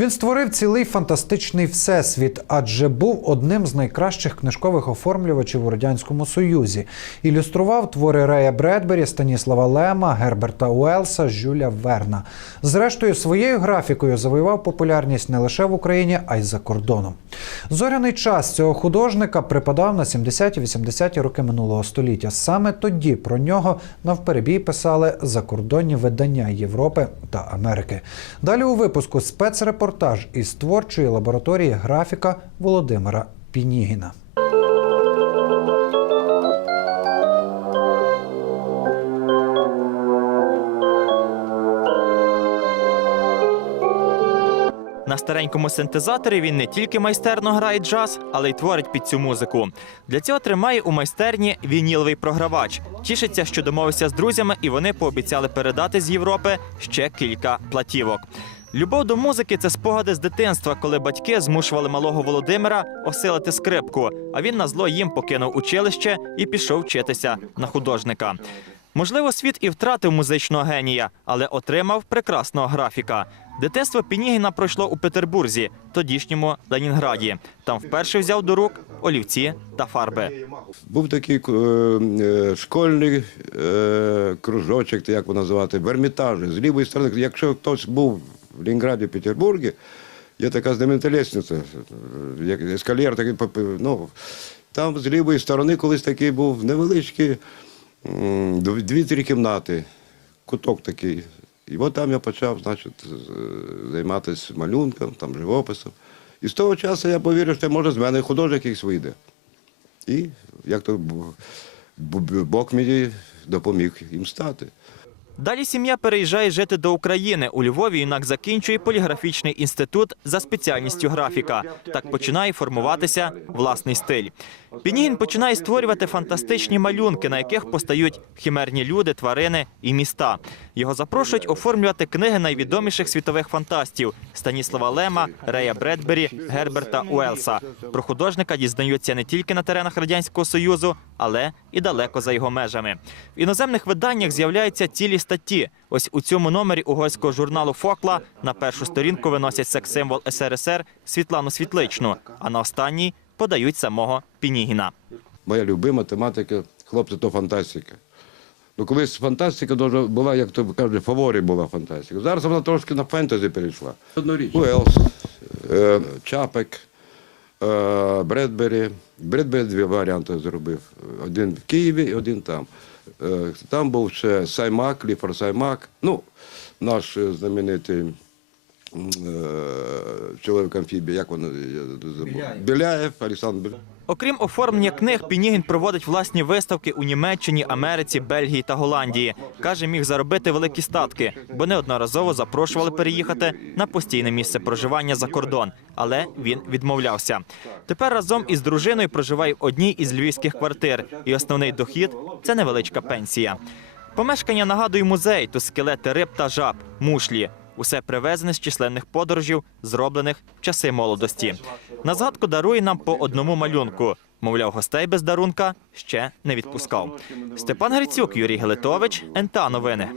Він створив цілий фантастичний всесвіт, адже був одним з найкращих книжкових оформлювачів у радянському союзі. Ілюстрував твори Рея Бредбері, Станіслава Лема, Герберта Уелса, Жюля Верна. Зрештою, своєю графікою завоював популярність не лише в Україні, а й за кордоном. Зоряний час цього художника припадав на 70-80-ті роки минулого століття. Саме тоді про нього навперебій писали закордонні видання Європи та Америки. Далі у випуску спецрепортаж із творчої лабораторії графіка Володимира Пінігіна. На старенькому синтезаторі він не тільки майстерно грає джаз, але й творить під цю музику. Для цього тримає у майстерні вініловий програвач. Тішиться, що домовився з друзями, і вони пообіцяли передати з Європи ще кілька платівок. Любов до музики це спогади з дитинства, коли батьки змушували малого Володимира осилити скрипку. А він на зло їм покинув училище і пішов вчитися на художника. Можливо, світ і втратив музичного генія, але отримав прекрасного графіка. Дитинство Пінігіна пройшло у Петербурзі, тодішньому Ленінграді. Там вперше взяв до рук олівці та фарби. Був такий е, е, школьний е, кружочок, як його називати, в Ермітажі, з лівої сторони. Якщо хтось був в Ленінграді, в Петербургі, є така знаменита лестниця, е, як ескалер, такий, ну, там з лівої сторони колись такий був невеличкий, дві-три кімнати, куток такий. І от там я почав, значить, займатися малюнком, там, живописом. І з того часу я повірив, що може з мене художник якийсь вийде. І як то Бог мені допоміг їм стати. Далі сім'я переїжджає жити до України. У Львові юнак закінчує поліграфічний інститут за спеціальністю графіка. Так починає формуватися власний стиль. Пінігін починає створювати фантастичні малюнки, на яких постають хімерні люди, тварини і міста. Його запрошують оформлювати книги найвідоміших світових фантастів Станіслава Лема, Рея Бредбері, Герберта Уелса. Про художника дізнаються не тільки на теренах радянського союзу, але і далеко за його межами. В іноземних виданнях з'являються цілі статті. Ось у цьому номері угорського журналу Фокла на першу сторінку виносять секс-символ СРСР Світлану Світличну, а на останній подають самого Пінігіна. Моя любима тематика, хлопці, то фантастика. Ну, колись фантастика була, як то кажуть, фаворі була фантастика. Зараз вона трошки на фентезі перейшла. Уелс, е, Чапек, е, Бредбері. Бредбері дві варіанти зробив. Один в Києві і один там. Е, Там був ще Саймак, Ліфор Саймак. Ну, наш е, знаменитий чоловік амфібія, як воно забув? Біляєв, Олександр Біляєв. Окрім оформлення книг, Пінігін проводить власні виставки у Німеччині, Америці, Бельгії та Голландії. Каже, міг заробити великі статки, бо неодноразово запрошували переїхати на постійне місце проживання за кордон, але він відмовлявся. Тепер разом із дружиною проживає в одній із львівських квартир, і основний дохід це невеличка пенсія. Помешкання нагадує музей, то скелети риб та жаб, мушлі. Усе привезене з численних подорожів, зроблених в часи молодості. На згадку дарує нам по одному малюнку. Мовляв, гостей без дарунка ще не відпускав. Степан Грицюк, Юрій Гелетович, НТА Новини.